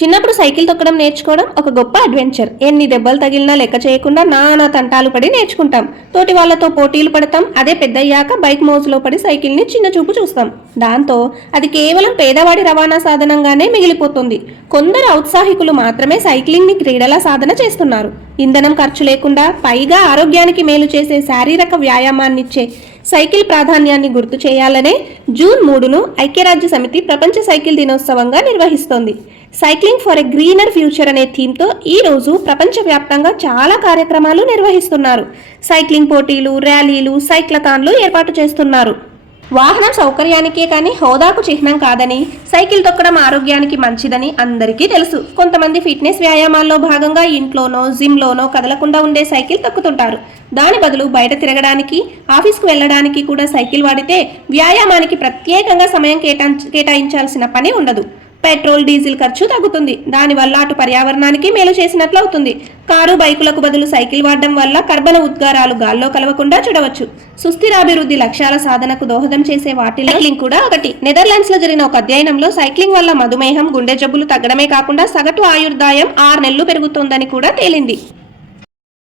చిన్నప్పుడు సైకిల్ తొక్కడం నేర్చుకోవడం ఒక గొప్ప అడ్వెంచర్. ఎన్ని దెబ్బలు తగిలినా లెక్క చేయకుండా నానా తంటాలు పడి నేర్చుకుంటాం. తోటి వాళ్లతో పోటీలు పడతాం. అదే పెద్దయ్యాక బైక్ మోజులో పడి సైకిల్ ని చిన్న చూపు చూస్తాం. దాంతో అది కేవలం పేదవాడి రవాణా సాధనంగానే మిగిలిపోతుంది. కొందరు ఔత్సాహికులు మాత్రమే సైక్లింగ్ ని క్రీడల సాధన చేస్తున్నారు. ఇంధనం ఖర్చు లేకుండా, పైగా ఆరోగ్యానికి మేలు చేసే శారీరక వ్యాయామాన్నిచ్చే సైకిల్ ప్రాధాన్యాన్ని గుర్తు చేయాలనే జూన్ 3ను ఐక్యరాజ్య సమితి ప్రపంచ సైకిల్ దినోత్సవంగా నిర్వహిస్తోంది. Cycling for a greener future అనే థీమ్తో ఈ రోజు ప్రపంచవ్యాప్తంగా చాలా కార్యక్రమాలు నిర్వహిస్తున్నారు. సైక్లింగ్ పోటీలు, ర్యాలీలు, సైక్లథాన్లు ఏర్పాటు చేస్తున్నారు. వాహనం సౌకర్యానికే కానీ హోదాకు చిహ్నం కాదని, సైకిల్ తొక్కడం ఆరోగ్యానికి మంచిదని అందరికీ తెలుసు. కొంతమంది ఫిట్నెస్ వ్యాయామాల్లో భాగంగా ఇంట్లోనో జిమ్లోనో కదలకుండా ఉండే సైకిల్ తొక్కుతుంటారు. దాని బదులు బయట తిరగడానికి, ఆఫీస్కు వెళ్ళడానికి కూడా సైకిల్ వాడితే వ్యాయామానికి ప్రత్యేకంగా సమయం కేటాయించాల్సిన పని ఉండదు. పెట్రోల్, డీజిల్ ఖర్చు తగ్గుతుంది. దానివల్ల అటు పర్యావరణానికి మేలు చేసినట్లు అవుతుంది. కారు, బైకులకు బదులు సైకిల్ వాడడం వల్ల కర్బన ఉద్గారాలు గాల్లో కలవకుండా చూడవచ్చు. సుస్థిరాభివృద్ధి లక్ష్యాల సాధనకు దోహదం చేసే వాటిల్లో సైక్లింగ్ కూడా ఒకటి. నెదర్లాండ్స్ లో జరిగిన ఒక అధ్యయనంలో సైక్లింగ్ వల్ల మధుమేహం, గుండె జబ్బులు తగ్గడమే కాకుండా సగటు ఆయుర్దాయం 6 నెలలు పెరుగుతోందని కూడా తేలింది.